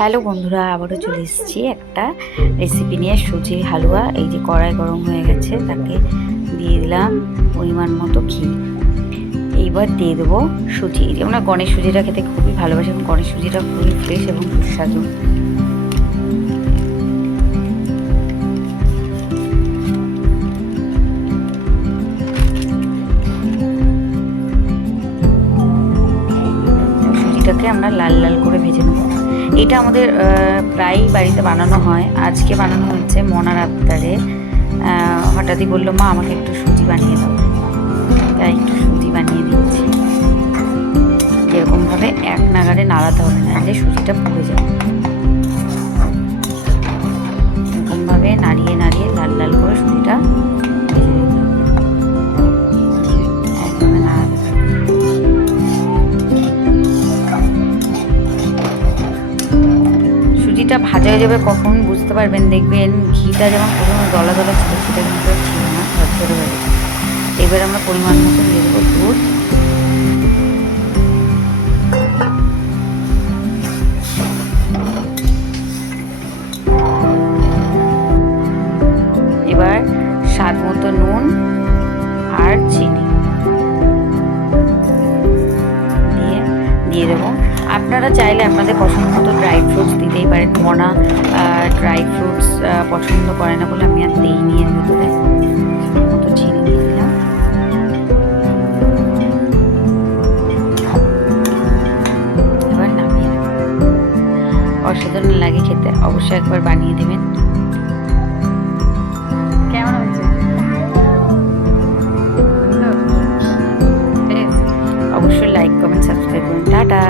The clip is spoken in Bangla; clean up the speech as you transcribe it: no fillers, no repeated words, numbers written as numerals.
হ্যালো বন্ধুরা, আবারও চলে এসেছি একটা রেসিপি নিয়ে, সুজির হালুয়া। এই যে কড়াই গরম হয়ে গেছে, তাকে দিয়ে দিলাম পরিমাণ মতো ঘি। এইবার দিয়ে দেবো সুজি। আমরা গণেশ সুজিটা খেতে খুবই ভালোবাসি এবং গণেশ সুজিটা খুবই ফ্রেশ এবং সুস্বাদু। সুজিটাকে আমরা লাল লাল করে ভেজে নেব। এটা আমাদের প্রায় বাড়িতে বানানো হয়। আজকে বানানো হচ্ছে মনার আবদারে। হঠাৎই বললো, মা আমাকে একটু সুজি বানিয়ে দাও, তাই একটু সুজি বানিয়ে দিচ্ছি। এরকমভাবে এক নাগাড়ে নাড়াতে হবে না, যে সুজিটা পুড়ে যাবে। এরকমভাবে নাড়িয়ে নাড়িয়ে লাল লাল করে সুজিটা ভেজে দিতে হবে। একভাবে নাড়াতে হবে। সুজিটা ভাজা হয়ে যাবে কখন বুঝতে পারবেন, দেখবেন ঘিটা যেমন প্রথমে দলা দলা ছিল, সেটা কিন্তু ছিল না, ঝরঝরে হয়ে গেছে। এবার আমরা পরিমাণ মতো দিয়ে দেবো দুধ। এবার স্বাদ মতো নুন আর চিনি দিয়ে দেবো। আপনারা চাইলে আপনাদের পছন্দ মতো ড্রাই ফ্রুটস দিতেই পারেন। মনা ড্রাই ফ্রুটস পছন্দ করে না বলে আমি আর দিইনি এর ভিতরে। মতো চিনি দিয়ে দিলাম। এবার নামিয়ে নেব। অসাধারণ লাগে খেতে, অবশ্যই একবার বানিয়ে দেবেন। কেমন হচ্ছে? অবশ্যই লাইক কমেন্ট সাবস্ক্রাইব করুন। টাটা।